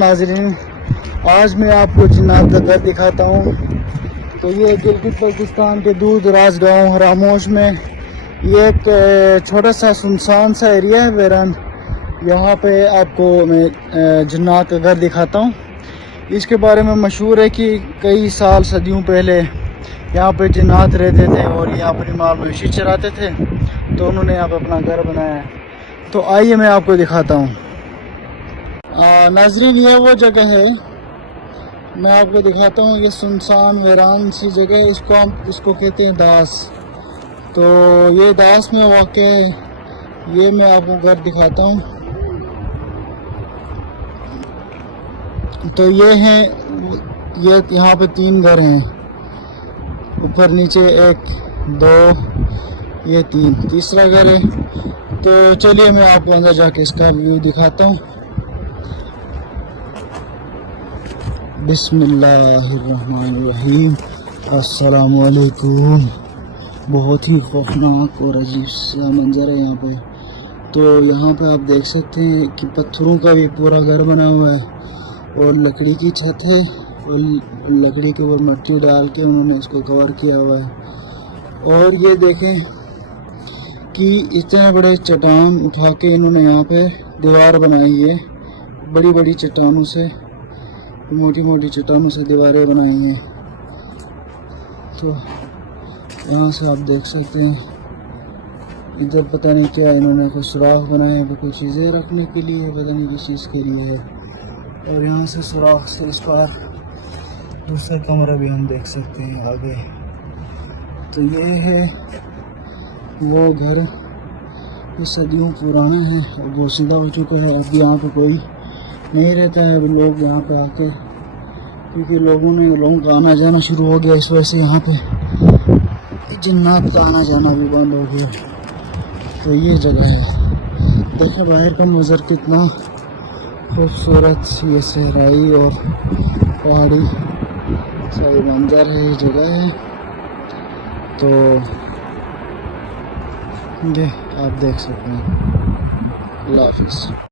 ناظرین، آج میں آپ کو جنات کا گھر دکھاتا ہوں۔ تو یہ گلگت بلتستان کے دور دراز گاؤں راموش میں یہ ایک چھوٹا سا سنسان سا ایریا ہے ویران۔ یہاں پہ آپ کو میں جنات کا گھر دکھاتا ہوں۔ اس کے بارے میں مشہور ہے کہ کئی سال صدیوں پہلے یہاں پہ جنات رہتے تھے اور یہ اپنی مال مویشی چراتے تھے، تو انہوں نے یہاں پہ اپنا گھر بنایا ہے۔ تو آئیے میں آپ کو دکھاتا ہوں۔ ناظرین، یہ وہ جگہ ہے، میں آپ کو دکھاتا ہوں۔ یہ سنسان ویران سی جگہ ہے، اس کو کہتے ہیں داس۔ تو یہ داس میں واقع ہے، یہ میں آپ کو گھر دکھاتا ہوں۔ تو یہ ہیں، یہاں پہ 3 گھر ہیں، اوپر نیچے 1 2 یہ 3، تیسرا گھر ہے۔ تو چلیے میں آپ کو اندر جا کے اس کا ویو دکھاتا ہوں۔ بسم اللہ الرحمن الرحیم۔ السلام علیکم۔ بہت ہی خوفناک اور عجیب سا منظر ہے یہاں پہ۔ تو یہاں پہ آپ دیکھ سکتے ہیں کہ پتھروں کا بھی پورا گھر بنا ہوا ہے اور لکڑی کی چھت ہے، اور لکڑی کے اوپر مٹی ڈال کے انہوں نے اس کو کور کیا ہوا ہے۔ اور یہ دیکھیں کہ اتنے بڑے چٹان اٹھا کے انہوں نے یہاں پہ دیوار بنائی ہے، بڑی بڑی چٹانوں سے، موٹی موٹی چٹانوں سے دیواریں بنائی ہیں۔ تو یہاں سے آپ دیکھ سکتے ہیں، ادھر پتہ نہیں کیا انہوں نے کوئی سوراخ بنایا ہے، کوئی چیزیں رکھنے کے لیے، پتہ نہیں کس چیز کے لیے ہے۔ اور یہاں سے سوراخ سے اس پار دوسرا کمرہ بھی ہم دیکھ سکتے ہیں آگے۔ تو یہ ہے وہ گھر، یہ صدیوں پرانا ہے اور بوسیدہ ہو چکا ہے۔ اب یہاں پہ کوئی نہیں رہتا ہے، اب لوگ یہاں پہ آ کے، کیونکہ لوگوں کا آنا جانا شروع ہو گیا، اس وجہ سے یہاں پہ جنات کا آنا جانا بھی بند ہو گیا۔ تو یہ جگہ ہے، دیکھیں باہر کا منظر کتنا خوبصورت، یہ صحرائی اور پہاڑی ساری منظر ہے، یہ جگہ ہے۔ تو یہ آپ دیکھ سکتے ہیں۔ اللہ حافظ۔